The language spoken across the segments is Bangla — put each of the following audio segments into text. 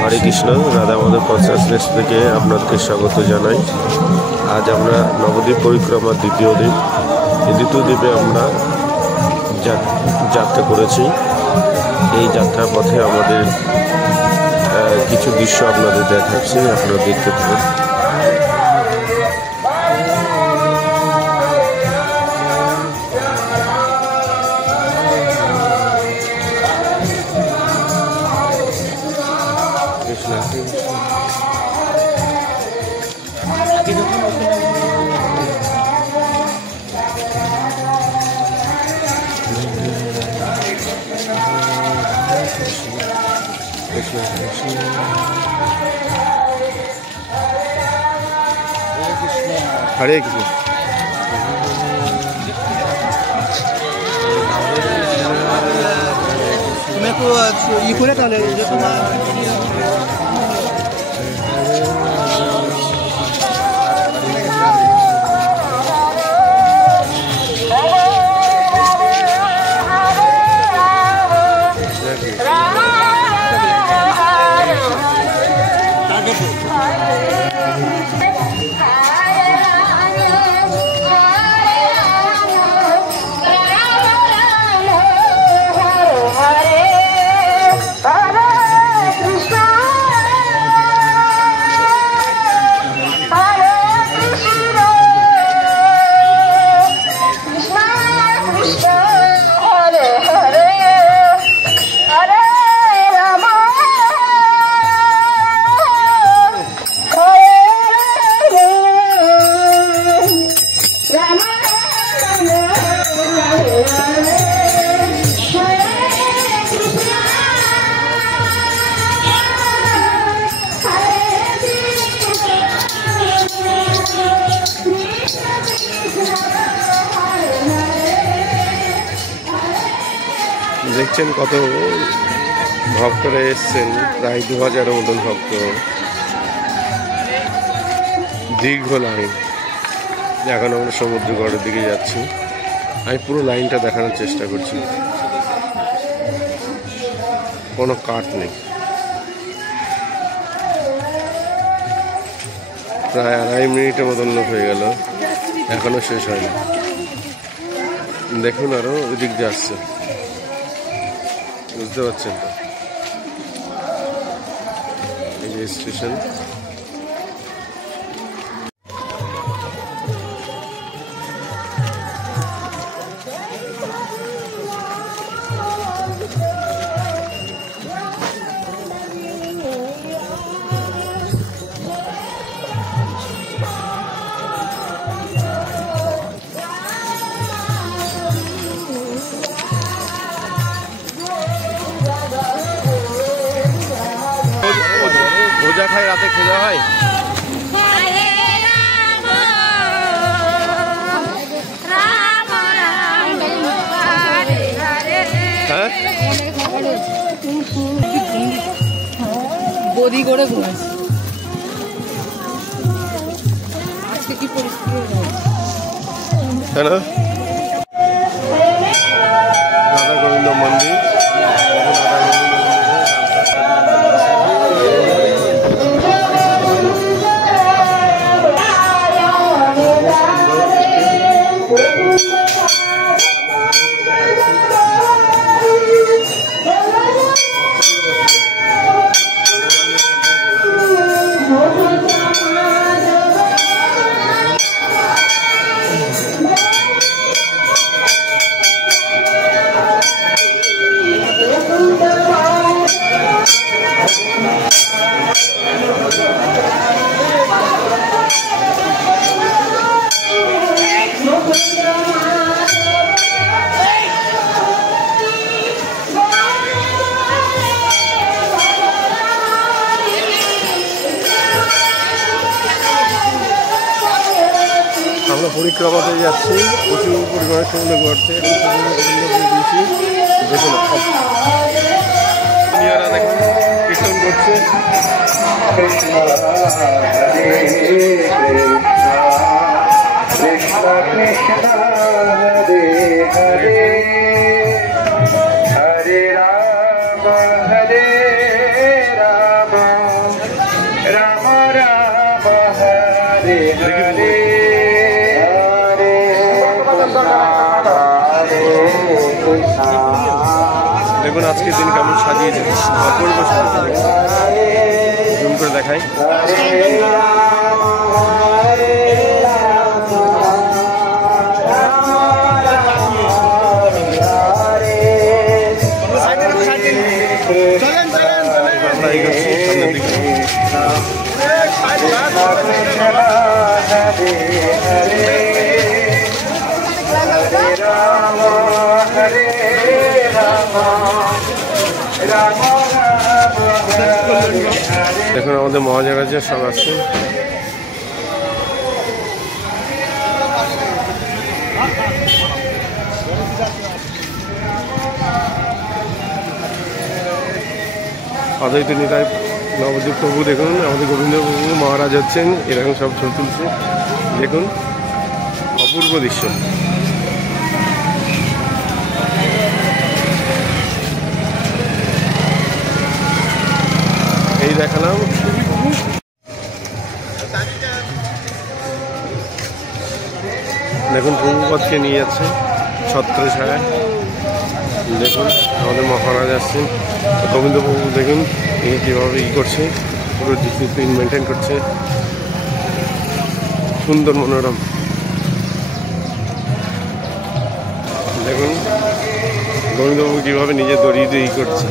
হরে কৃষ্ণ, রাধা মাধব কনসাসনেস থেকে আপনাদেরকে স্বাগত জানাই। আজ আমরা নবদ্বীপ পরিক্রমার দ্বিতীয় দিন। এই দ্বিতীয় দ্বীপে আমরা যাত্রা করেছি। এই যাত্রার পথে আমাদের কিছু দৃশ্য আপনাদের দেখাচ্ছি, আপনারা দেখতে পাবেন। हरे कृष्ण। तुम्हें को ये पूरा काले जो तुम्हारा দেখছেন কত ভক্তরা এসছেন, প্রায় 2000-এর মতন ভক্ত। দীর্ঘ লাইন। এখন আমরা সমুদ্রগড়ের দিকে যাচ্ছি। আমি পুরো লাইনটা দেখানোর চেষ্টা করছি। কোনো কাট নেই। প্রায় 2.5 মিনিটের মতন লোক হয়ে গেল, এখনো শেষ হয়নি। দেখুন আরো ওইদিক দিয়ে আসছে, বুঝতে পারছেন তো? এই যে স্টেশন। ভোজা খাই, রাতে খেলা হয়। হ্যাঁ, বদি করে ঘুমাইছি। আজকে কি পরিস্থিতি হ্যাঁ না? রাধা গোবিন্দ মন্দির। আমরা পরিক্রমাতে যাচ্ছি, প্রচুর পরিমাণে সমুদ্র ঘটছে। দেখুন দেখুন কীর্তন করছে। কৃষ্ণ কৃষ্ণ হরে হরে হরে রাম দেখুন আজকের দিন কেমন সাজিয়েছে, অপূর্ব সাজিয়েছে। জুম করে দেখাই। আমরা এগোচ্ছি সামনের দিকে। দেখুন আমাদের মহারাজা সব আসছেন। অদ্বৈত নিতাই নবদ্বীপ প্রভু দেখুন, আমাদের গোবিন্দ প্রভু মহারাজ হচ্ছেন, এরকম সব ছবি তুলছে। দেখুন অপূর্ব দৃশ্য। এই দেখালাম। দেখুন প্রভুপদকে নিয়ে যাচ্ছে ছত্রছায়ায়। দেখুন আমাদের মহারাজ আসছেন, গোবিন্দ প্রভু দেখুন ইনি কীভাবে করছে, পুরো ডিসিপ্লিন মেনটেন করছে, সুন্দর মনোরম। দেখুন গোবিন্দ প্রভু কীভাবে নিজে দড়ি দিয়ে করছে।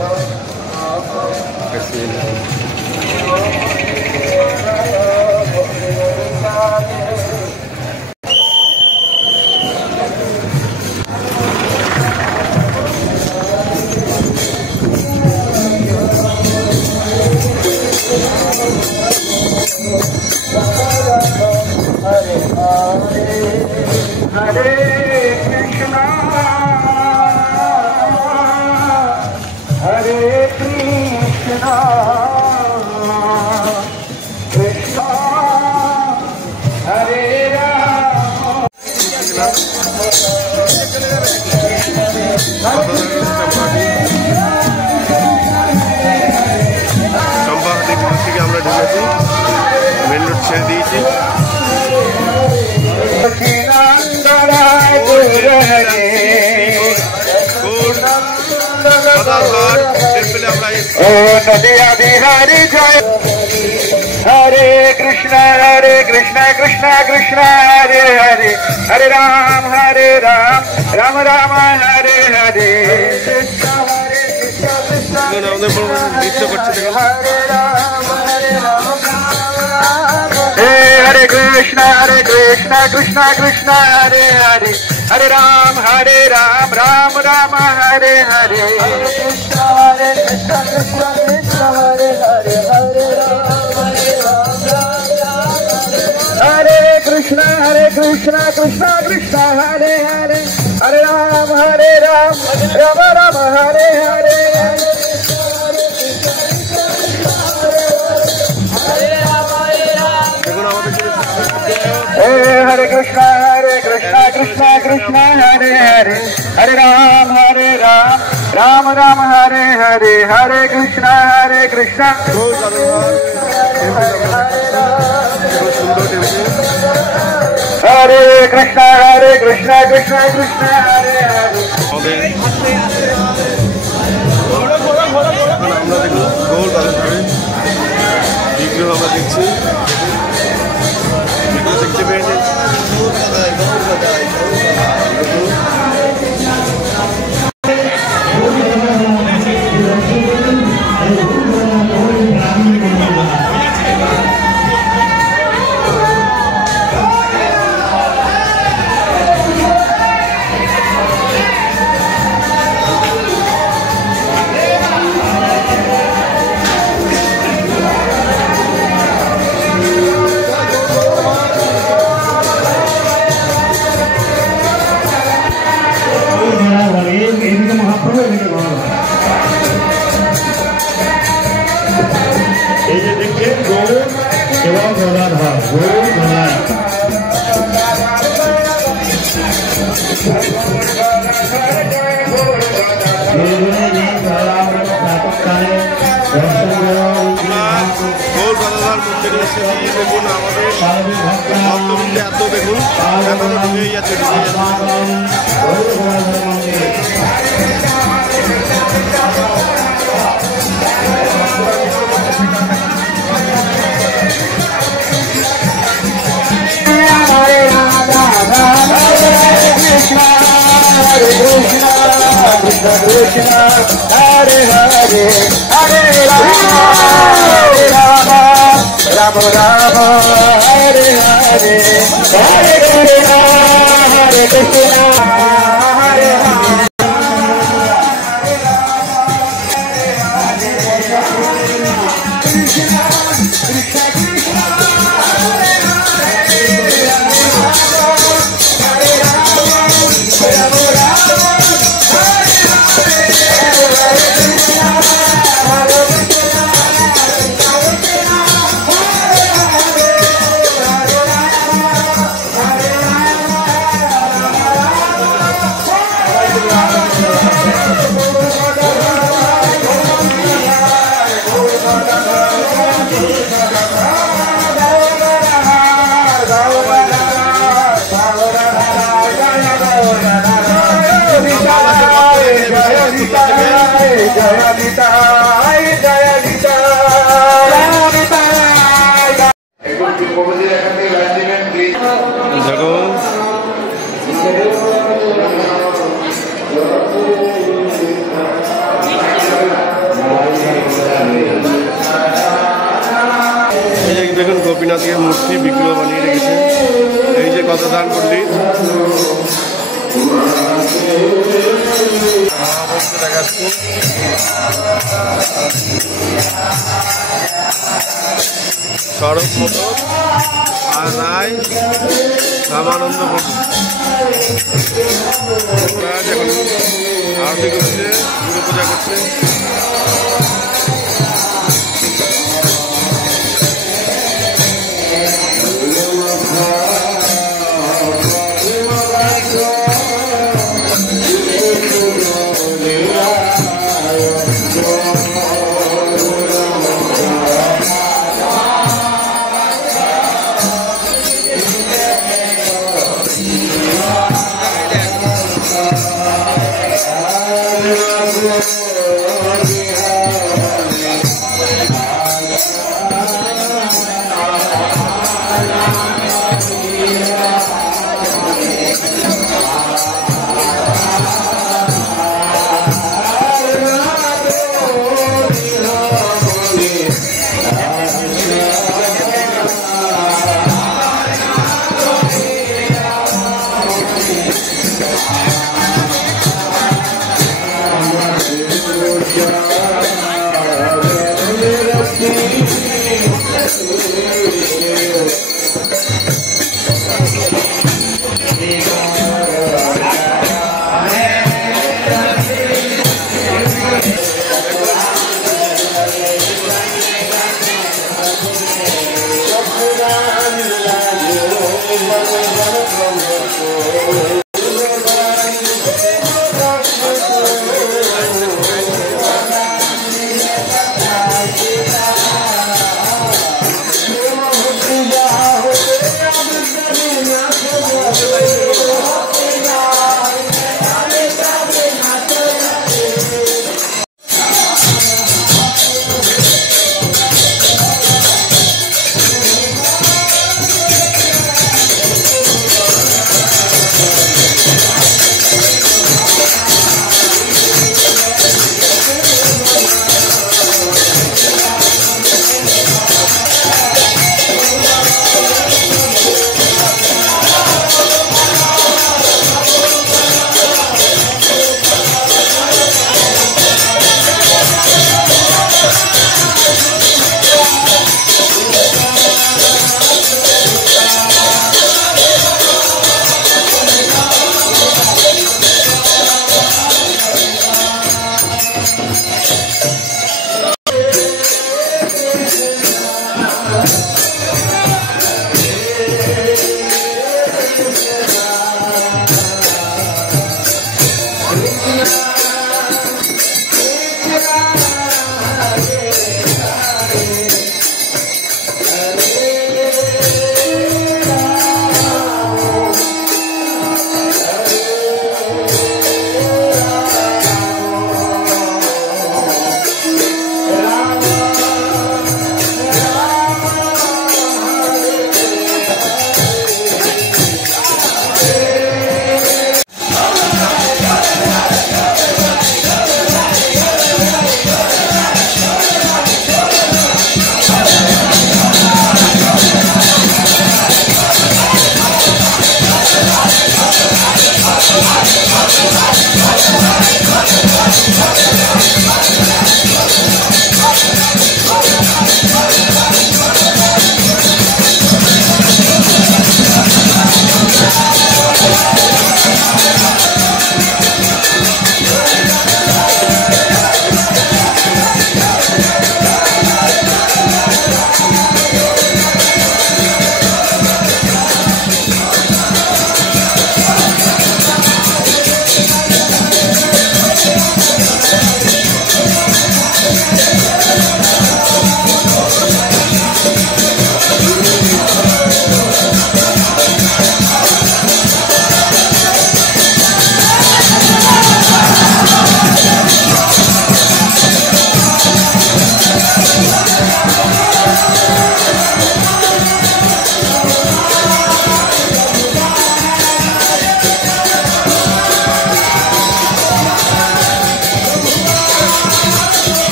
আমরা ঢুকেছি, মেন রোড ছেড়ে দিয়েছি। हरे कृष्णा कृष्णा कृष्णा हरे हरे, हरे राम राम राम हरे हरे। নৃত্য করছে हरे कृष्णा कृष्णा कृष्णा हरे हरे, हरे राम राम राम हरे हरे। हरे कृष्णा कृष्णा कृष्णा हरे हरे, हरे राम राम राम हरे हरे। हरे कृष्णा कृष्णा कृष्णा हरे हरे, हरे राम राम राम हरे हरे। हरे कृष्णा कृष्णा कृष्णा कृष्णा हरे हरे। আমরা দেখুন গোল বিগ্রহ আমরা দেখছি, বিগ্রহ দেখতে পেয়েছি। এই যে দেখছেন গৌর এবং গদাধর, গৌর গদায় গৌর গদাধর মন্দিরে এসেছি। দেখুন আমাদের ভক্তবৃন্দ এত দেখুন এখনো ঢুকেই যাচ্ছে Krishna Krishna Hare Hare Hare Rama Hare Rama Rama Rama Hare Hare Hare Krishna Hare Krishna Hare Rama দেখুন গোপীনাথের মূর্তি বিগ্রহ বানিয়ে রেখেছে। এই যে কথাদান পণ্ডিত দেখাচ্ছি। সড়ক মোটর আর রায় রামানন্দ এখন আরতি করছে, গুরু পূজা করছে।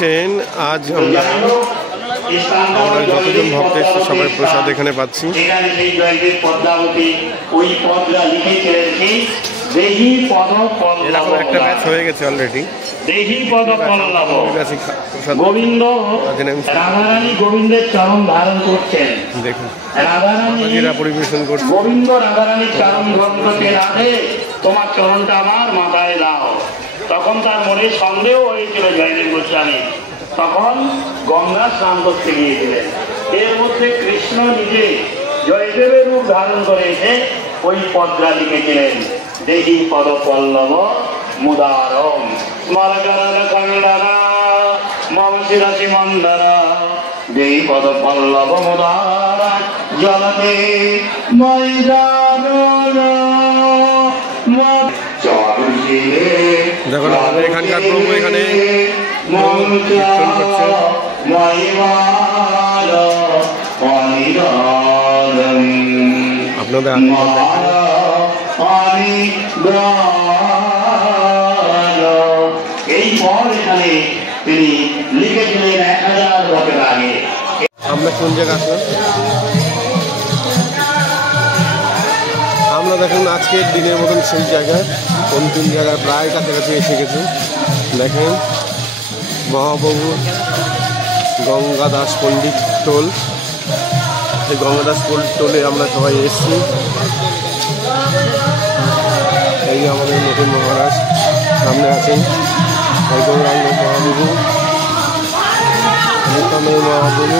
দেখছেন আজ আমরা যতজন ভক্ত এসেছে সবাই প্রসাদ এখানে পাচ্ছি। এরকম একটা ব্যাচ হয়ে গেছে অলরেডি। গোবিন্দ রাধারানী গোবিন্দের চরণ ধারণ করছেন। দেখুন রাধারানীরা পরিবেশন করছে। গোবিন্দ রাধারানীর চরণ গ্রন্থকে রাধে তোমার চরণটা আমার মাথায় দাও। তখন তার মনে সন্দেহ হয়েছিল জয়দেব গোস্বামী, তখন গঙ্গা স্নান করতে গিয়েছিলেন। এর মধ্যে কৃষ্ণ নিজে জয়দেবের রূপ ধারণ করে এসে ওই পদ্মা লিখেছিলেন, দেহি পদ পল্লব মুদারম স্মরকরণা মম শিরসি মন্দরা দেহি পদ পল্লব মুদারা জলতে দেখুন আমাদের এখানকার প্রভু এখানে কীর্তন করছে। আপনাদের এই পর এখানে তিনি লিখেছিলেন 1000 বছর আগে। আমরা কোন জায়গা আসলাম? আমরা দেখুন আজকের দিনের মতন সেই জায়গায় অন্তিম জায়গায় প্রায় কাছাকাছি এসে গেছে। দেখেন মহাপ্রভু গঙ্গাদাস পণ্ডিত টোল, এই গঙ্গাদাস টোলে আমরা সবাই এসেছি। এই আমাদের নতুন মহারাজ সামনে আছেন, এই গৌরাঙ্গ মহাপ্রভু, মহাপ্রভু।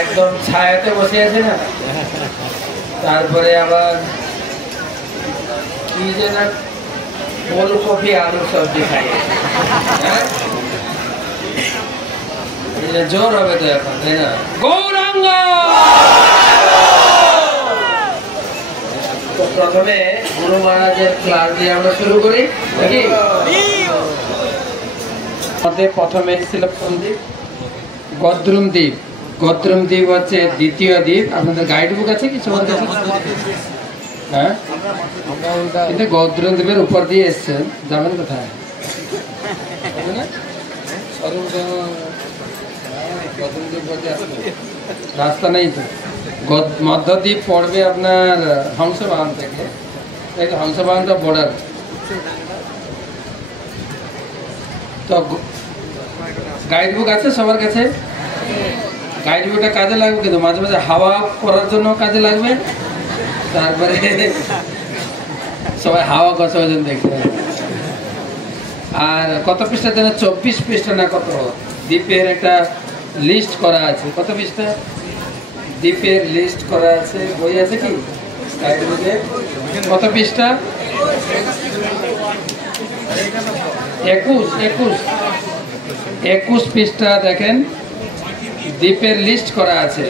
একদম ছায়াতে বসে আছে না, তারপরে আবার কি যেন ফুলকপি আলু সবজি খাই, হ্যাঁ জোর হবে তো এখন, তাই না? গৌরাঙ্গ। তো প্রথমে গুরু মহারাজের ক্লাস দিয়ে আমরা শুরু করি নাকি? প্রথমে ছিল কোন দ্বীপ? গদ্রুম দ্বীপ। গদ্রুম দ্বীপ হচ্ছে দ্বিতীয় দ্বীপ। আপনাদের গাইড বুক আছে কি সবার কাছে? হ্যাঁ, কিন্তু গদ্রুম দ্বীপের উপর দিয়ে এসছেন, যাবেন কোথায়? রাস্তা নেই তো। মধ্যদ্বীপ পড়বে আপনার হংসবাহন থেকে, হংসবাহনটা বর্ডার। তো গাইড বুক আছে সবার কাছে? গাইড বুকটা কাজে লাগবে, কিন্তু মাঝে মাঝে হাওয়া করার জন্য কাজে লাগবে। তারপরে সবাই হাওয়া কষার জন্য দেখবে। আর কত পৃষ্ঠা যেন? 24 পৃষ্ঠা না কত? দ্বীপের একটা লিস্ট করা আছে। কত পৃষ্ঠা? দ্বীপের লিস্ট করা আছে। বই আছে কি গাইড বুকে? কত পৃষ্ঠা? 21 পৃষ্ঠা। দেখেন, দ্বীপের লিস্ট করা আছে।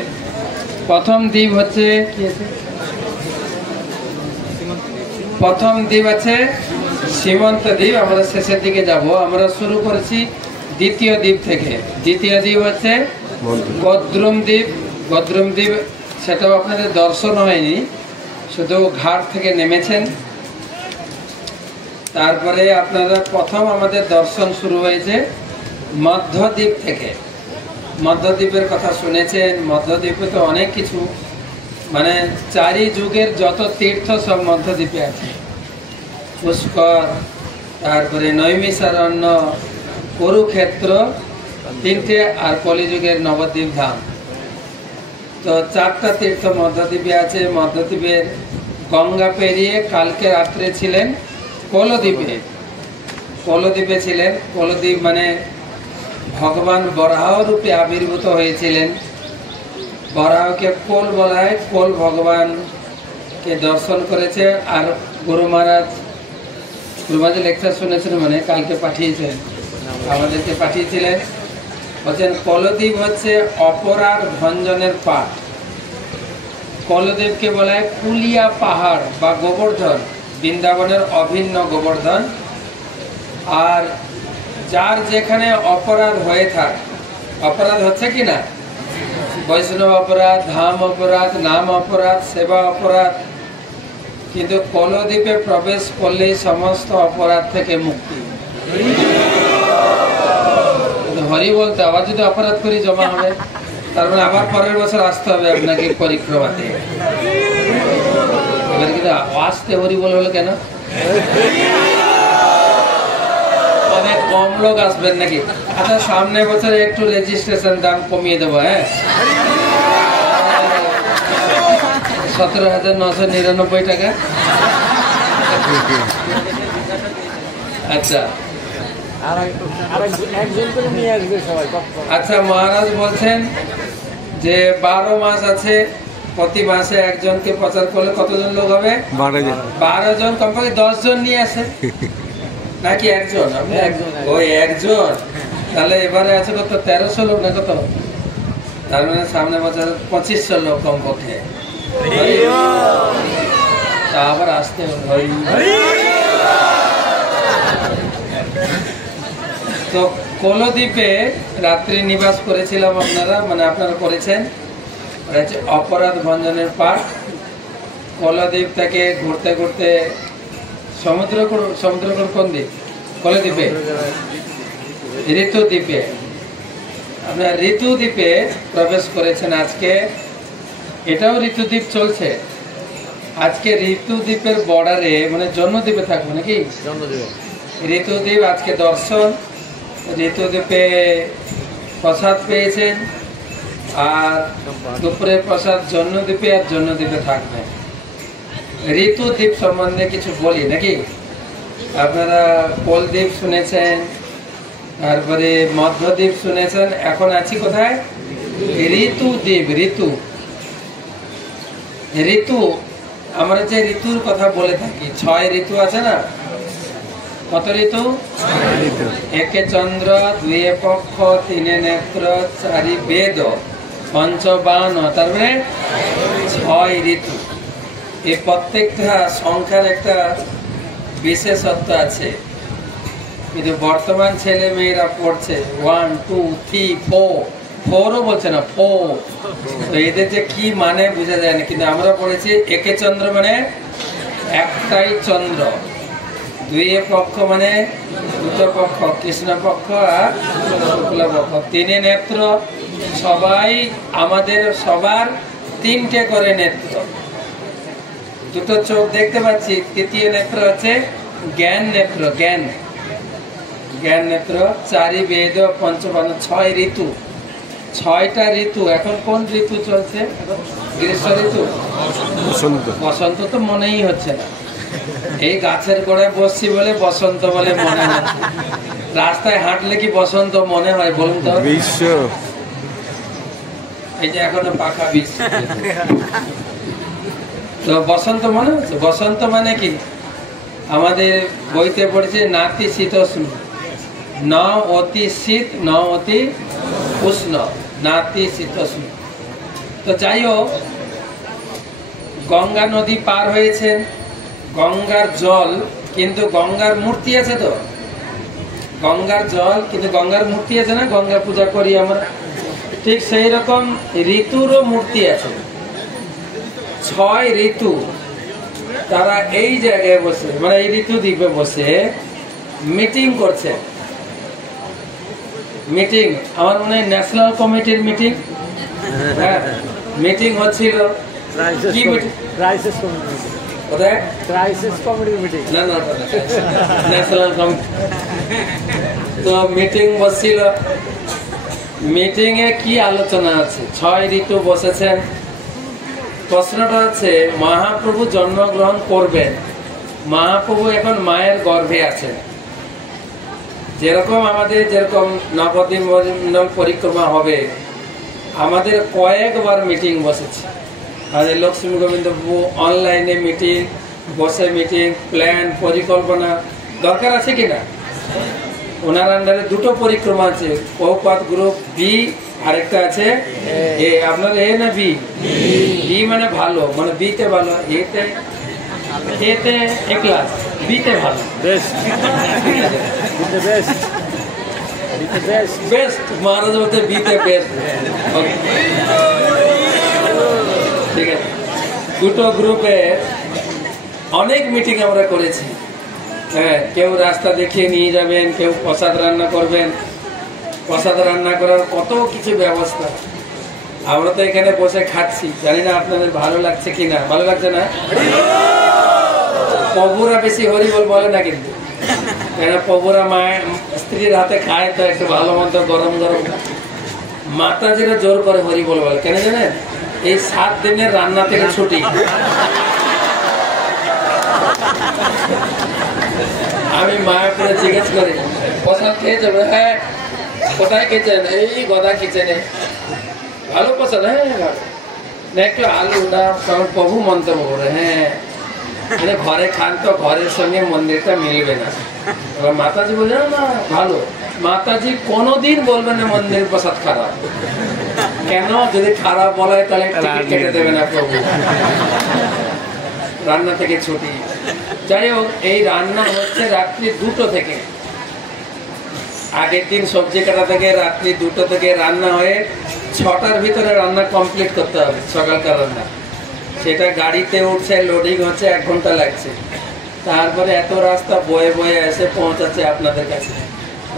প্রথম দ্বীপ হচ্ছে কি আছে? প্রথম দ্বীপ আছে সীমান্ত দ্বীপ। আমরা শেষের দিকে যাব। আমরা শুরু করেছি দ্বিতীয় দ্বীপ থেকে। দ্বিতীয় দ্বীপ হচ্ছে গদ্রুম দ্বীপ। গদ্রুম দ্বীপ সেটাও আপনাদের দর্শন হয়নি, শুধু ঘাট থেকে নেমেছেন। তারপরে আপনারা প্রথম আমাদের দর্শন শুরু হয়েছে মধ্যদ্বীপ থেকে। মধ্যদ্বীপের কথা শুনেছেন। মধ্যদ্বীপে তো অনেক কিছু, মানে চারি যুগের যত তীর্থ সব মধ্যদ্বীপে আছে। পুষ্কর, তারপরে নৈমিষারণ্য, কুরুক্ষেত্র, তিনটে, আর কলিযুগের নবদ্বীপ ধাম। তো 4টা তীর্থ মধ্যদ্বীপে আছে। মধ্যদ্বীপের গঙ্গা পেরিয়ে কালকে রাত্রে ছিলেন কোলদ্বীপে। কোলদ্বীপে ছিলেন। কোলদ্বীপ মানে ভগবান বরাহ রূপে আবির্ভূত হয়েছিলেন। বরাহকে কোল বলা হয়। কোল ভগবানকে দর্শন করেছে। আর গুরু মহারাজ লেকচার শুনেছেন, মানে কালকে পাঠিয়েছেন, আমাদেরকে পাঠিয়েছিলেন। বলছেন কোলদ্বীপ হচ্ছে অপরাধ ভঞ্জনের পাঠ। কোলদ্বীপকে বলা হয় কুলিয়া পাহাড় বা গোবর্ধন, বৃন্দাবনের অভিন্ন গোবর্ধন। আর যার যেখানে অপরাধ হয়ে থাকে, অপরাধ হচ্ছে কি না, বৈষ্ণব অপরাধ, ধাম অপরাধ, নাম অপরাধ, সেবা অপরাধ, কিন্তু কোলদ্বীপে প্রবেশ করলেই সমস্ত অপরাধ থেকে মুক্তি। হরি বলতে আবার যদি অপরাধ করি জমা হবে, তার মানে আবার পরের বছর আসতে হবে আপনাকে পরিক্রমাতে। এবার কিন্তু আসতে হরি বল হলো কেন? অনেক কম লোক আসবেন নাকি? আচ্ছা, সামনে বছরে একটু রেজিস্ট্রেশন দাম কমিয়ে দেবো। হ্যাঁ, 17,999 টাকা। আচ্ছা আচ্ছা, মহারাজ বলছেন যে 12 মাস আছে, প্রতি মাসে একজনকে প্রচার করলে কতজন লোক হবে? 12 জন। কমপক্ষে 10 জন নিয়ে আসে নাকি একজন? ওই একজন। তাহলে এবারে আছে কত? 1300 লোক না কত? তার মানে সামনে বছর 2500 লোক কমপক্ষে। তা আবার আসতে হবে। তো কোলদ্বীপে রাত্রি নিবাস করেছিলাম আপনারা, মানে আপনারা করেছেন। অপরাধ ভঞ্জনের পাঠ। কোলদ্বীপ থেকে ঘুরতে ঘুরতে সমুদ্রকূল কোন দ্বীপ? কোলদ্বীপে ঋতু দ্বীপে। আপনার ঋতু দ্বীপে প্রবেশ করেছেন আজকে। এটাও ঋতু দ্বীপ চলছে আজকে। ঋতু দ্বীপের বর্ডারে, মানে জন্মদ্বীপে থাকবো নাকি? ঋতু দ্বীপ আজকে দর্শন। ঋতু দ্বীপে প্রসাদ পেয়েছেন, আর দুপুরের প্রসাদ জন্মদ্বীপে, আর জন্মদ্বীপে থাকবে। ঋতু দ্বীপ সম্বন্ধে কিছু বলি নাকি? আপনারা কোলদ্বীপ শুনেছেন, তারপরে মধ্যদ্বীপ শুনেছেন। এখন আছি কোথায়? ঋতুদেব। ঋতু ঋতু আমরা যে ঋতুর কথা বলে থাকি, 6 ঋতু আছে না? কত ঋতু? একে চন্দ্র, দুয়ে পক্ষ, তিনে নেত্র, চারি বেদ, পঞ্চবান, তার মানে 6 ঋতু। এই প্রত্যেকটা সংখ্যার একটা বিশেষত্ব আছে, কিন্তু বর্তমান ছেলে মেয়েরা পড়ছে 1 2 3 4, 4ও বলছে না, 4। তো এদের যে কি মানে বোঝা যায় না, কিন্তু আমরা পড়েছি একে চন্দ্র মানে একটাই চন্দ্র, দুয়ে পক্ষ মানে দুটো পক্ষ, কৃষ্ণ পক্ষ আর শুক্ল পক্ষ, তিনে নেত্র, সবাই আমাদের সবার 3টে করে নেত্র, দুটো চোখ দেখতে পাচ্ছি। তৃতীয় নেত্র আছে জ্ঞান নেত্র, জ্ঞান নেত্র, চারি বেদ, পঞ্চবান, 6 ঋতু। 6টা ঋতু। এখন কোন ঋতু চলছে? গ্রীষ্ম ঋতু, বসন্ত তো মনেই হচ্ছে না। এই গাছের গোড়ায় বসছি বলে বসন্ত বলে মনে হচ্ছে, রাস্তায় হাঁটলে কি বসন্ত মনে হয় বলুন তো? এই যে এখনো পাখা বিশ্ব, তো বসন্ত মনে হচ্ছে? বসন্ত মানে কি? আমাদের বইতে পড়েছে নাতি শীতোষ্ণ, ন অতি শীত ন অতি উষ্ণ, নাতি শীতোষ্ণ। তো যাই হোক, গঙ্গা নদী পার হয়েছেন, গঙ্গার জল, কিন্তু গঙ্গার মূর্তি আছে তো, গঙ্গার জল কিন্তু গঙ্গার মূর্তি আছে না, গঙ্গা পূজা করি আমরা, ঠিক সেই রকম ঋতুরও মূর্তি আছে। 6 ঋতু তারা এই জায়গায় বসে, মানে এই ঋতু দ্বীপে বসে মিটিং করছে। মিটিং, আমার মনে হয় ন্যাশনাল কমিটির মিটিং, হ্যাঁ মিটিং হচ্ছিল। কি মিটিং? না না, ন্যাশনাল কমিটি। তো মিটিং বসছিল, মিটিং এ কি আলোচনা আছে? 6 ঋতু বসেছেন। প্রশ্নটা হচ্ছে, মহাপ্রভু জন্মগ্রহণ করবেন, মহাপ্রভু এখন মায়ের গর্ভে আছেন। যেরকম আমাদের যেরকম নবদ্বীপ পরিক্রমা হবে, আমাদের কয়েকবার মিটিং বসেছে। আমাদের লক্ষ্মী গোবিন্দ প্রভু অনলাইনে মিটিং বসে, মিটিং প্ল্যান পরিকল্পনা দরকার আছে কিনা? ওনার আন্ডারে 2টো পরিক্রমা আছে, বহুপাত গ্রুপ বি, আরেকটা আছে এ। আপনার এ না বি? বি মানে ভালো, মানে বিতে ভালো, এতে এ ক্লাস, বিতে ভালো, বেস্ট মহারাজ বলতে বিতে বেস্ট। ঠিক আছে, 2টো গ্রুপে অনেক মিটিং আমরা করেছি। হ্যাঁ, কেউ রাস্তা দেখিয়ে নিয়ে যাবেন, কেউ প্রসাদ রান্না করবেন, প্রসাদ রান্না করার কত কিছু ব্যবস্থা। আমরা তো এখানে বসে খাচ্ছি, জানি না আপনাদের ভালো লাগছে কিনা। ভালো লাগছে না? প্রভুরা বেশি হরিবল বলে না, কিন্তু কেন প্রভুরা মায়ের স্ত্রীর হাতে খায়, তো একটু ভালো মন্দ গরম গরম। মাতাজিরা জোর করে হরিবল বলে, কেন জানেন? এই 7 দিনের রান্না থেকে ছুটি। আমি মায়ের করে জিজ্ঞেস করি, প্রসাদ খেয়ে যাবে? হ্যাঁ। কোথায় খেয়েছেন? এই গদা কিচেনে। ভালো প্রসাদ? হ্যাঁ ভালো। না একটু আলু না, কারণ প্রভু মন্তব্য করে, হ্যাঁ মানে ঘরে খান তো ঘরের সঙ্গে মন্দিরটা মিলবে না। মাতাজি বলছে না ভালো। মাতাজি কোনোদিন বলবেন না মন্দিরের প্রসাদ খারাপ। কেন? যদি খারাপ বলা হয় তাহলে টিকিট কেটে দেবে না প্রভু, রান্না থেকে ছুটি। যাই হোক, এই রান্না হচ্ছে রাত্রি 2টো থেকে। আগের দিন সবজি কাটা থেকে রাত্রি 2টো থেকে রান্না হয়ে 6টার ভিতরে রান্না কমপ্লিট করতে হবে, সকালকার রান্না। সেটা গাড়িতে উঠছে, লোডিং হচ্ছে, 1 ঘন্টা লাগছে। তারপরে এত রাস্তা বয়ে বয়ে এসে পৌঁছাচ্ছে আপনাদের কাছে।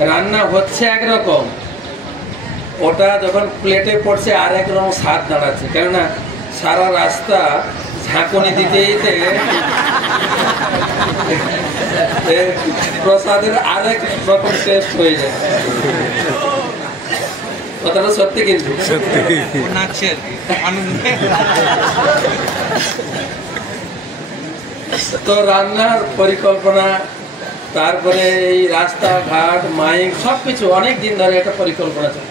রান্না হচ্ছে একরকম, ওটা যখন প্লেটে পড়ছে আর একরকম স্বাদ দাঁড়াচ্ছে। কেননা সারা রাস্তা ঝাঁকুনি দিতে দিতে প্রসাদের আরেক রকম টেস্ট হয়ে যায়। কথাটা সত্যি, কিন্তু তো রান্নার পরিকল্পনা, তারপরে এই রাস্তাঘাট, মাইক, সবকিছু অনেক দিন ধরে একটা পরিকল্পনা চলে।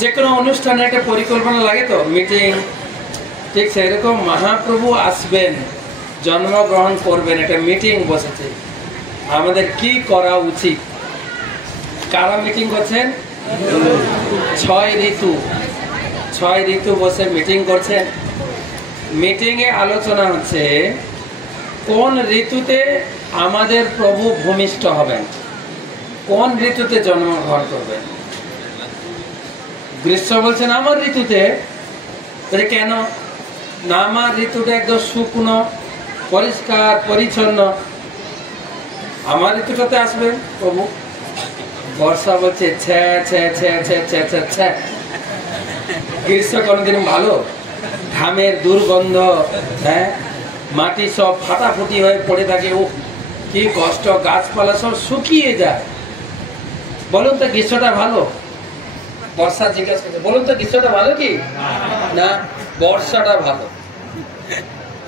যে কোনো অনুষ্ঠানে একটা পরিকল্পনা লাগে তো, মিটিং, ঠিক সেরকম মহাপ্রভু আসবেন, জন্মগ্রহণ করবেন, একটা মিটিং বসেছে, আমাদের কি করা উচিত। কারা মিটিং করছেন? 6 ঋতু বসে মিটিং করছেন। মিটিংয়ে আলোচনা হচ্ছে কোন ঋতুতে আমাদের প্রভু ভূমিষ্ঠ হবেন, কোন ঋতুতে জন্মগ্রহণ করবেন। গ্রীষ্ম বলছেন আমার ঋতুতে। কেন না? আমার ঋতুটা একদম শুকনো, পরিষ্কার পরিচ্ছন্ন, আমার ঋতুটাতে আসবেন প্রভু। বর্ষা বলছে ছ্যা ছ্যা ছ্যা ছ্যা ছ্যা ছ্যা ছ্যা। গ্রীষ্ম কোনদিন ভালো? ঘামের দুর্গন্ধ, হ্যাঁ, মাটি সব ফাটাফুটি হয়ে পড়ে থাকে, ও কি কষ্ট, গাছপালা সব শুকিয়ে যায়। বলুন তো গ্রীষ্মটা ভালো? বর্ষা জিজ্ঞাসা করছে, বলুন তো গ্রীষ্মটা ভালো কি না? বর্ষাটা ভালো।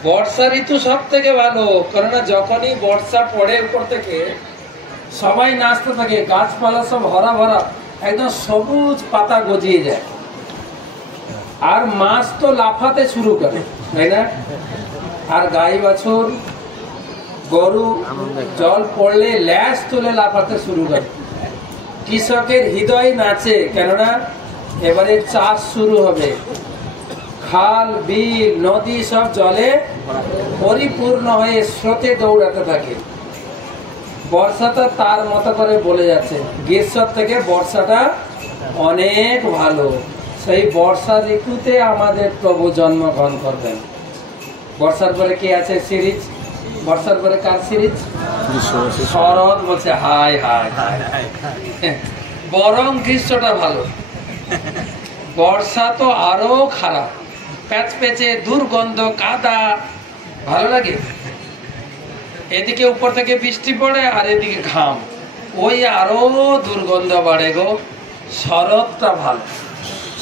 বর্ষা ঋতু সব থেকে ভালো, কেননা যখনই বর্ষা পড়ে উপর থেকে সবাই নাচতে থাকে, গাছপালা সব হরা ভরা, একদম সবুজ পাতা গজিয়ে যায়, আর মাছ তো লাফাতে শুরু করে, তাই না? আর গাই বাছুর গরু জল পড়লে ল্যাস তুলে লাফাতে শুরু করে। কৃষকের হৃদয় নাচে, কেননা এবারে চাষ শুরু হবে, খাল বিল নদী সব জলে পরিপূর্ণ হয়ে স্রোতে দৌড়াতে থাকে। বর্ষাটা তার মতো করে বলে যাচ্ছে, গ্রীষ্ম থেকে বর্ষাটা অনেক ভালো। সেই বর্ষা ঋতুতে আমাদের প্রভু জন্মগ্রহণ করবেন। বর্ষার পরে কি আছে সিরিজ? বর্ষার পরে কার সিরিজ? শরৎ। বলছে হাই হাই হাই, বরং গ্রীষ্মটা ভালো, বর্ষা তো আরো খারাপ, প্যাচ পেঁচে, দুর্গন্ধ, কাদা, ভালো লাগে? এদিকে উপর থেকে বৃষ্টি পড়ে আর এদিকে ঘাম, ওই আরো দুর্গন্ধ বাড়ে গো। শরৎটা ভালো,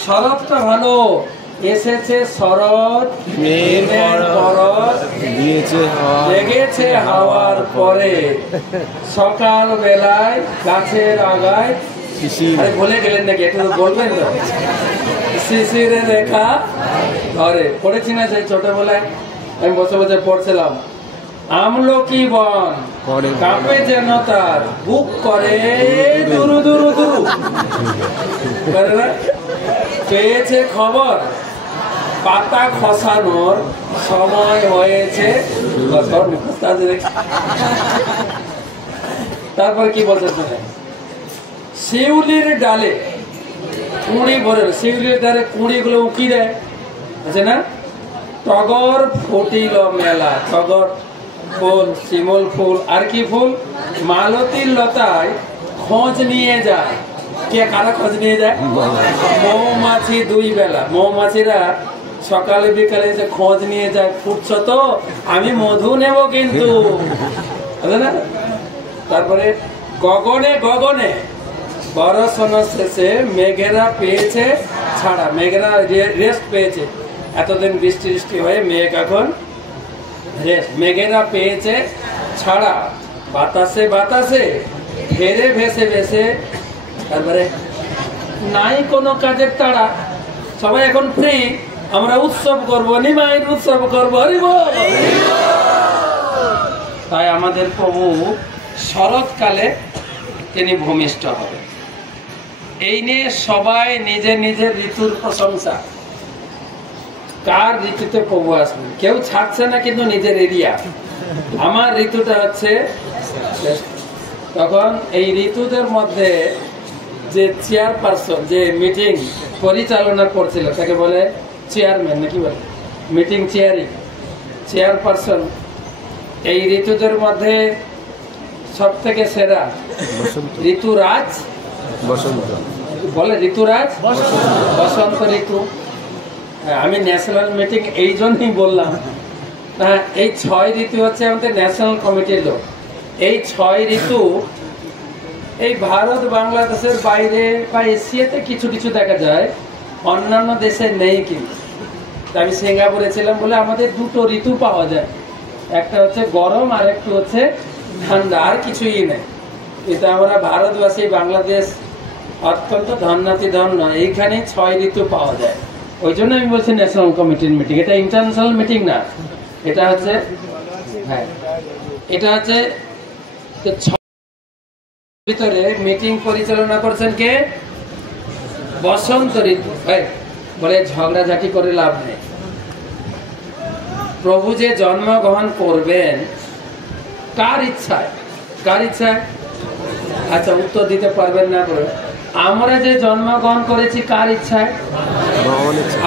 শরৎটা ভালো। এসেছে শরৎ, লেগেছে হাওয়ার পরে, সকাল বেলায় গাছের আগায়, বলে গেলেন নাকি? একটু বলবেন তো। শিশিরে রেখা ঘরে পড়েছি না সেই ছোটবেলায়, আমি বসে বসে পড়ছিলাম। আমলকি বন কাঁপে যেন তার, বুক করে দুরু দুরু দুরু। পেয়েছে খবর পাতা খসানোর সময় হয়েছে। তারপর কি বলতে শুনে, শিউলির ডালে কুঁড়ি ভরে, শিউলির ডালে কুঁড়ি গুলো উকি দেয়, আছে না? টগর ফুটিল মেলা, টগর ফুল, শিমুল ফুল, আর কি ফুল? মালতীর লতায় খোঁজ নিয়ে যায়। কে কারা খোঁজ নিয়ে যায়? মৌমাছি 2 বেলা। মৌমাছিরা সকালে বিকালে এসে খোঁজ নিয়ে যায়, ফুটছ তো, আমি মধু নেব কিন্তু, না? তারপরে গগনে গগনে বরষণ শেষে মেঘেরা পেয়েছে ছাড়া, মেঘেরা রেস্ট পেয়েছে। এতদিন বৃষ্টি বৃষ্টি হয়ে মেঘ এখন রেস্ট, মেঘেরা পেয়েছে ছাড়া, বাতাসে বাতাসে ঘেরে ভেসে ভেসে। তারপরে নাই কোনো কাজের তাড়া, সবাই এখন ফ্রি, আমরা উৎসব করবো, নিমাইয়ের উৎসব করবো। তাই আমাদের প্রভু শরৎকালে তিনি ভূমিষ্ঠ হবে। এই নিয়ে সবাই নিজের নিজের ঋতুর প্রশংসা, কার ঋতুতে প্রভু আসবেন কেউ ছাড়ছে না, কিন্তু নিজের এরিয়া, আমার ঋতুটা হচ্ছে। তখন এই ঋতুদের মধ্যে যে চেয়ারপারসন, যে মিটিং পরিচালনা করছিল, তাকে বলে চেয়ারম্যান, নাকি বলে মিটিং চেয়ারপারসন। এই ঋতুদের মধ্যে সব থেকে সেরা ঋতুরাজ, বলে ঋতুরাজ বসন্ত ঋতু। আমি ন্যাশনাল মিটিং এই জন্যই বললাম, এই 6 ঋতু হচ্ছে আমাদের ন্যাশনাল কমিটির লোক। এই 6 ঋতু এই ভারত বাংলাদেশের বাইরে বা এশিয়াতে কিছু কিছু দেখা যায়, অন্যান্য দেশে নেই। কিন্তু আমি সিঙ্গাপুরে ছিলাম বলে আমাদের 2টো ঋতু পাওয়া যায়, একটা হচ্ছে গরম আর একটু হচ্ছে ঠান্ডা, আর কিছুই নেই। কিন্তু আমরা ভারতবাসী, বাংলাদেশ অত্যন্ত ধন্যাতি ধন্য, এইখানে 6 ঋতু পাওয়া যায়। ওই জন্য আমি বলছি ন্যাশনাল কমিটির মিটিং, এটা ইন্টারন্যাশনাল মিটিং না, এটা হচ্ছে হ্যাঁ এটা হচ্ছে ভিতরে মিটিং পরিচালনা করছেন কে? বসন্ত ঋতু। বলে ঝগড়াঝাটি করে লাভ নেই। প্রভু যে জন্মগ্রহণ করবেন কার ইচ্ছায়? কার ইচ্ছায়? আচ্ছা, উত্তর দিতে পারবেন না করে আমরা যে জন্মগ্রহণ করেছি কার ইচ্ছায়?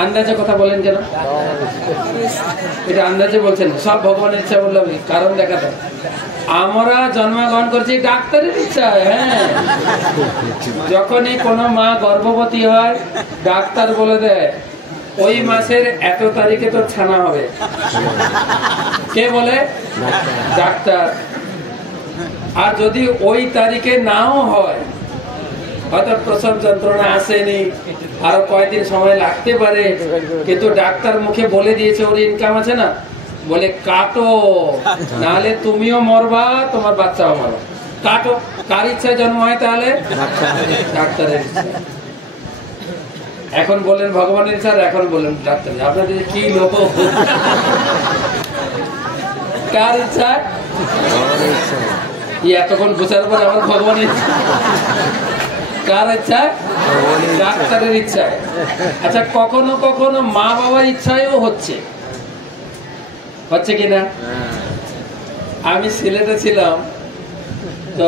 আন্দাজে কথা বলেন কেন? এটা আন্দাজে বলছেন, সব ভগবানের ইচ্ছা বললাম, কারণ দেখা দেয় আমরা জন্মগ্রহণ করছি ডাক্তারের ইচ্ছায়। হ্যাঁ, যখনই কোনো মা গর্ভবতী হয় ডাক্তার বলে দেয় ওই মাসের এত তারিখে তো ছানা হবে। কে বলে? ডাক্তার। আর যদি ওই তারিখে নাও হয়, হয়তো প্রসব যন্ত্রণা আসেনি, আরো কয়েকদিন সময় লাগতে পারে, কিন্তু ডাক্তার মুখে বলে দিয়েছে ওর ইনকাম আছে না, বলে কাটো, নাহলে তুমিও মরবা তোমার বাচ্চাও মরবা, কাটো। কার ইচ্ছায় জন্ম হয় তাহলে? ডাক্তারের ইচ্ছা। এখন বলেন ভগবানের ইচ্ছা, এখন বলেন ডাক্তার। আপনাদের কি লোক, কার ইচ্ছা? এতক্ষণ বোঝার পর আবার ভগবানের ইচ্ছা। কার ইচ্ছা? ডাক্তারের ইচ্ছায়। আচ্ছা, কখনো কখনো মা বাবার ইচ্ছায়ও হচ্ছে কিনা? আমি সিলেটে ছিলাম, তো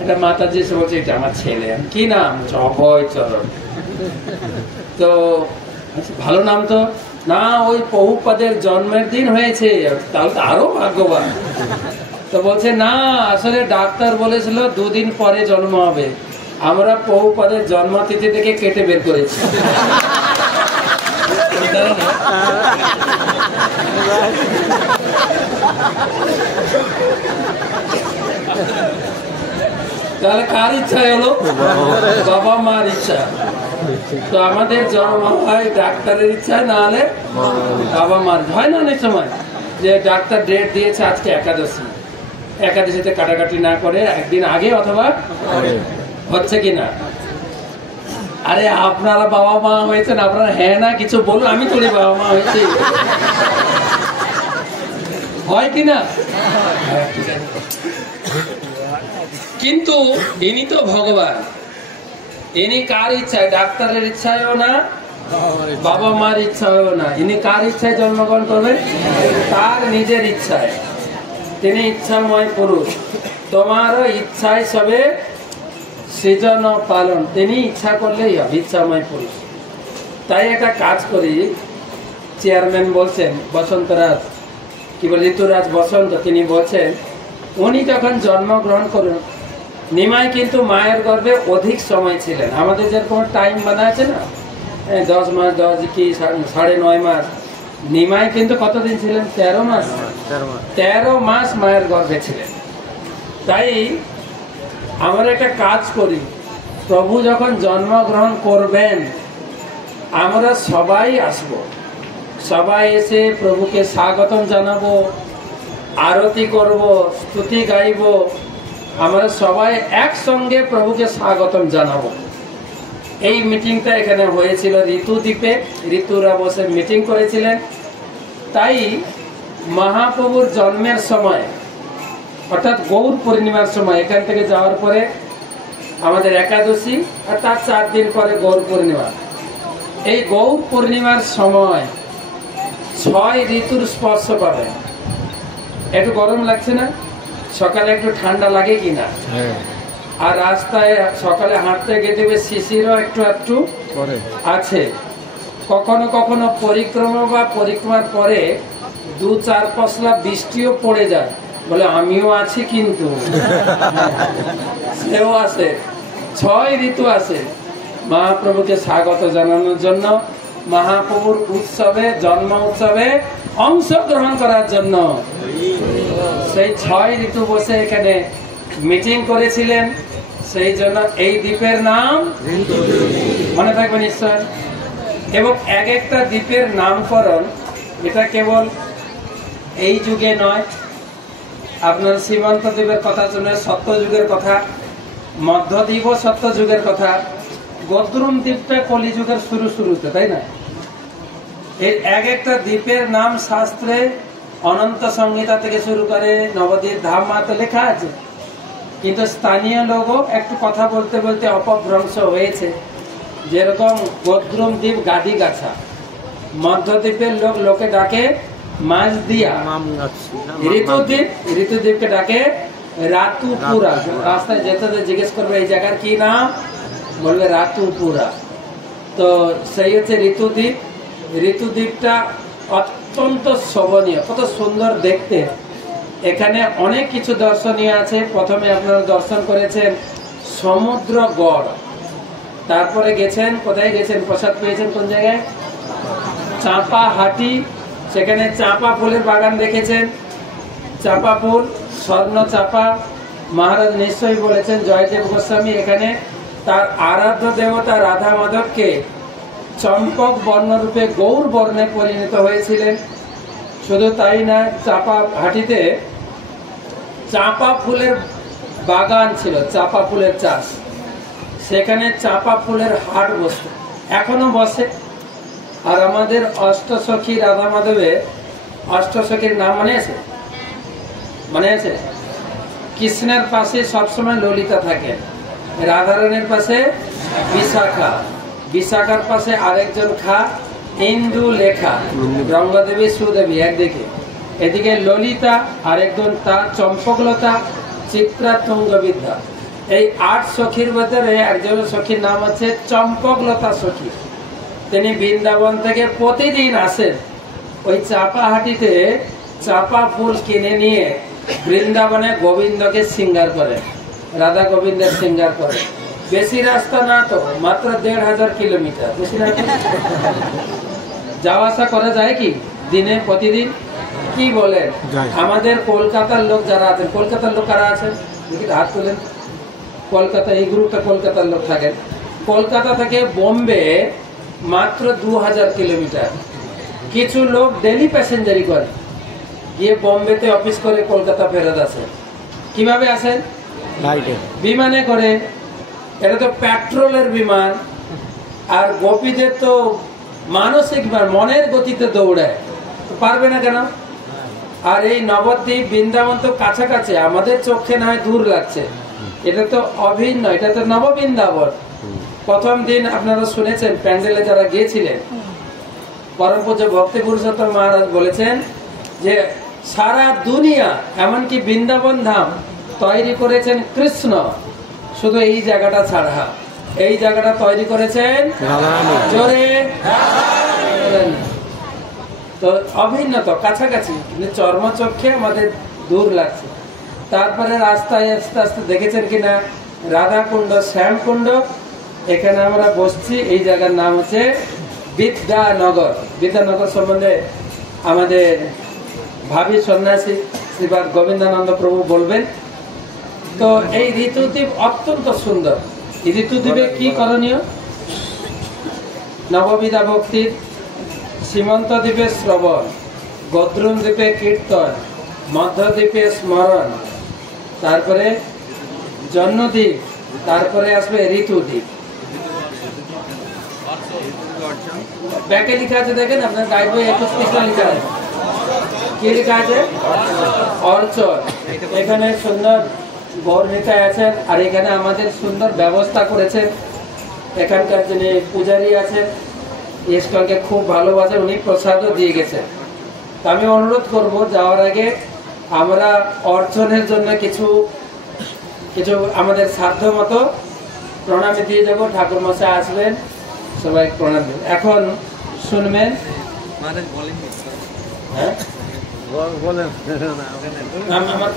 একটা মাতাজি এসে বলছে এটা আমার ছেলে। কি নাম? অভয় চরণ। তো ভালো নাম তো। না, ওই প্রভুপাদের জন্মের দিন হয়েছে, তাহলে তো আরো ভাগ্যবান। তো বলছে না, আসলে ডাক্তার বলেছিল 2 দিন পরে জন্ম হবে, আমরা প্রভুপাদের জন্মতিথি থেকে কেটে বের করেছি। তাহলে কার ইচ্ছা হলো? বাবা মার ইচ্ছা। তো আমাদের জন্ম হয় ডাক্তারের ইচ্ছা, না হলে বাবা মার। হয় না অনেক সময় যে ডাক্তার ডেট দিয়েছে আজকে একাদশী, একাদশীতে কাটাকাটি না করে একদিন আগে অথবা হচ্ছে কিনা? আরে আপনারা বাবা মা হয়েছেন, আপনারা হ্যাঁ না কিছু বলুন, আমি তোরে বাবা মা হয়েছি, হয় কিনা? কিন্তু ইনি তো ভগবান, ইনি কার ইচ্ছায়? ডাক্তারের ইচ্ছায়ও না, বাবা মার ইচ্ছায়ও না। ইনি কার ইচ্ছায় জন্মগ্রহণ করবেন? তার নিজের ইচ্ছায়। তিনি ইচ্ছাময় পুরুষ। তোমারও ইচ্ছায় সবে সৃজন পালন, তিনি ইচ্ছা করলেই হবে, ইচ্ছাময় পুরুষ। তাই একটা কাজ করি, চেয়ারম্যান বলছেন বসন্তরাজ, কি বলে ঋতুরাজ বসন্ত, তিনি বলছেন উনি যখন জন্মগ্রহণ করুন, নিমাই কিন্তু মায়ের গর্ভে অধিক সময় ছিলেন। আমাদের যেরকম টাইম বানা আছে না, 10 মাস, 10 কি 9.5 মাস, নিমাই কিন্তু কতদিন ছিলেন? 13 মাস। 13 মাস মায়ের গর্ভে ছিলেন। তাই আমরা একটা কাজ করি, প্রভু যখন জন্মগ্রহণ করবেন আমরা সবাই আসব, সবাই এসে প্রভুকে স্বাগতম জানাবো, আরতি করব, স্তুতি গাইব, আমরা সবাই একসঙ্গে প্রভুকে স্বাগতম জানাবো। এই মিটিংটা এখানে হয়েছিল ঋতুদ্বীপে, ঋতুরা বসে মিটিং করেছিলেন। তাই মহাপ্রভুর জন্মের সময়, অর্থাৎ গৌর পূর্ণিমার সময়, এখান থেকে যাওয়ার পরে আমাদের একাদশী, আর তার 4 দিন পরে গৌর পূর্ণিমা। এই গৌর পূর্ণিমার সময় 6 ঋতুর স্পর্শ পাবে। একটু গরম লাগছে না? সকালে একটু ঠান্ডা লাগে কিনা? আর রাস্তায় সকালে হাঁটতে গিয়ে দেখবে শিশিরও একটু একটু আছে। কখনো কখনো পরিক্রমা বা পরিক্রমার পরে 2-4 পশলা বৃষ্টিও পড়ে যায়, বলে আমিও আছি, কিন্তু সেও আছে। 6 ঋতু আছে মহাপ্রভুকে স্বাগত জানানোর জন্য, মহাপ্রভুর উৎসবে, জন্ম উৎসবে অংশগ্রহণ করার জন্য। সেই 6 ঋতু বসে এখানে মিটিং করেছিলেন। সেই জন্য এই দ্বীপের নাম মনে থাকবে নিশ্চয়। এবং এক একটা দ্বীপের নামকরণ, এটা কেবল এই যুগে নয়, আপনার সীমান্ত দ্বীপের কথা শুনে সত্য যুগের কথা, মধ্যদ্বীপ সত্য যুগের কথা, গদ্রুম দ্বীপটা কলিযুগের শুরুতে, তাই না? এর এক একটা দ্বীপের নাম শাস্ত্রে অনন্ত সংহিতা থেকে শুরু করে নবদ্বীপ ধাম মাতে লেখা আছে, কিন্তু স্থানীয় লোকও একটু কথা বলতে বলতে অপভ্রংশ হয়েছে। যেরকম গদ্রুম দ্বীপ গাদিগাছা, মধ্যদ্বীপের লোকে ডাকে মাঝদিয়া, ঋতুদ্বীপকে ডাকে রাতুপুরা। রাস্তায় যেতে জিজ্ঞেস করবে এই জায়গার কি নাম, বলবে রাতুপুরা। তো সেই হচ্ছে ঋতুদ্বীপ। ঋতুদ্বীপটা অত্যন্ত শোভনীয়, কত সুন্দর দেখতে। এখানে অনেক কিছু দর্শনীয় আছে। প্রথমে আপনারা দর্শন করেছেন সমুদ্রগড়, তারপরে গেছেন কোথায় গেছেন, প্রসাদ পেয়েছেন কোন জায়গায়, চাঁপাহাটি, সেখানে চাঁপা ফুলের বাগান দেখেছেন। চাঁপা ফুল, স্বর্ণ চাঁপা। মহারাজ নিশ্চয়ই বলেছেন জয়দেব গোস্বামী এখানে তার আরাধ্য দেবতা রাধা মাধবকে চম্পক বর্ণরূপে গৌর বর্ণে পরিণত হয়েছিলেন। শুধু তাই না, চাঁপা হাটিতে চাঁপা ফুলের বাগান ছিল, চাঁপা ফুলের চাষ। সেখানে চাঁপা ফুলের হাট বসত, এখনো বসে। আর আমাদের অষ্টসখী রাধা মাধবের অষ্টসখীর নাম মনে আছে? কৃষ্ণের পাশে সবসময় ললিতা থাকে, রাধারানীর পাশে বিশাখা, বিশাখার পাশে আরেকজন খা ইন্দু লেখা, রঙ্গদেবী সুদেবী একদিকে, এদিকে ললিতা, আরেকজন তা চম্পকলতা, চিত্রা তুঙ্গবিদ্যা। এই 8 সখীর ভেতরে একজন সখীর নাম হচ্ছে চম্পকলতা সখী। তিনি বৃন্দাবন থেকে প্রতিদিন আসেন, ওই চাপাহাটিতে চাপা ফুল কিনে নিয়ে বৃন্দাবনে গোবিন্দকে সিঙ্গার করে, রাধা গোবিন্দের সিঙ্গার করে। বেশি রাস্তা না তো, মাত্র 1500 কিলোমিটার, বেশি না। যাওয়া আসা করা যায় কি দিনে প্রতিদিন? কি বলেন? আমাদের কলকাতার লোক যারা আছেন, কলকাতার লোক কারা আছেন হাত তোলেন। কলকাতা, এই গ্রুপটা কলকাতার লোক থাকেন। কলকাতা থেকে বোম্বে মাত্র 2000 কিলোমিটার। কিছু লোক ডেলি প্যাসেঞ্জারি করে, গিয়ে বোম্বেতে অফিস করে কলকাতা ফেরত আসে। কিভাবে আসেন? বিমানে করে। এটা তো পেট্রোলের বিমান। আর গোপীদের তো মানসিক মনের গতিতে দৌড়ায়, পারবে না কেন? আর এই নবদ্বীপ বৃন্দাবন তো কাছাকাছি, আমাদের চোখে না হয় দূর লাগছে, এটা তো অভিন্ন, এটা তো নববৃন্দাবন। প্রথম দিন আপনারা শুনেছেন প্যান্ডেলে যারা গিয়েছিলেন, পরম পূজ্য ভক্তি পুরুষোত্তম মহারাজ বলেছেন যে সারা দুনিয়া এমনকি বৃন্দাবন ধাম তৈরি করেছেন কৃষ্ণ, শুধু এই জায়গাটা ছাড়া। এই জায়গাটা তৈরি করেছেন জোরে, তো অভিন্ন তো কাছাকাছি, কিন্তু চর্মচক্ষে আমাদের দূর লাগছে। তারপরে রাস্তায় আস্তে আস্তে দেখেছেন কিনা রাধাকুণ্ড, শ্যামকুণ্ড, এখানে আমরা বসছি। এই জায়গার নাম হচ্ছে বিদ্যানগর। বিদ্যানগর সম্বন্ধে আমাদের ভাবি সন্ন্যাসী শ্রীপাদ গোবিন্দানন্দ প্রভু বলবেন। তো এই ঋতুদ্বীপ অত্যন্ত সুন্দর। এই ঋতুদ্বীপে কি করণীয়? নববিধা ভক্তির, সীমন্ত দ্বীপে শ্রবণ, গদ্রুম দ্বীপে কীর্তন, মধ্যদ্বীপে স্মরণ, তারপরে জন্মদ্বীপ, তারপরে আসবে ঋতুদ্বীপ। ব্যাকে লেখা আছে দেখেন, আপনার গাইড বই 21 পৃষ্ঠা লেখা আছে। কি লেখা আছে? অর্চন। এখানে সুন্দর গৌর নিতাই আছেন, আর এখানে আমাদের সুন্দর ব্যবস্থা করেছেন। এখানকার যিনি পূজারী আছেন, ইস্কনকে খুব ভালোবাসেন, উনি প্রসাদও দিয়ে গেছেন। তো আমি অনুরোধ করব যাওয়ার আগে আমরা অর্চনের জন্য কিছু আমাদের সাধ্য মতো প্রণামী দিয়ে যাবো। ঠাকুর মশাই আসবেন, সবাই প্রণাম দেবেন। এখন শুনবেন। হ্যাঁ আমার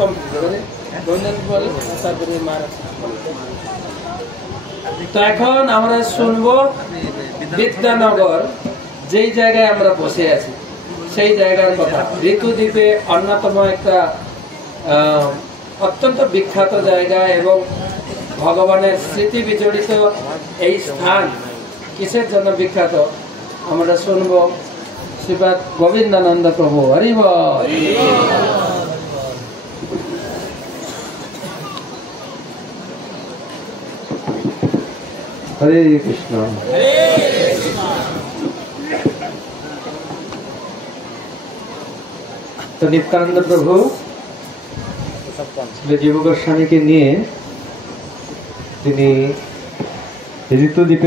তো এখন আমরা শুনবো বিদ্যানগর, যেই জায়গায় আমরা বসে আছি সেই জায়গার কথা। ঋতুদ্বীপে অন্যতম একটা অত্যন্ত বিখ্যাত জায়গা এবং ভগবানের স্মৃতি বিজড়িত এই স্থান কিসের জন্য বিখ্যাত আমরা শুনবো। শ্রীপাদ গোবিন্দানন্দ প্রভু হরি বল। হরে কৃষ্ণ। তো নিত্যানন্দ প্রভু জীব গোস্বামীকে নিয়ে তিনি ঋতুদ্বীপে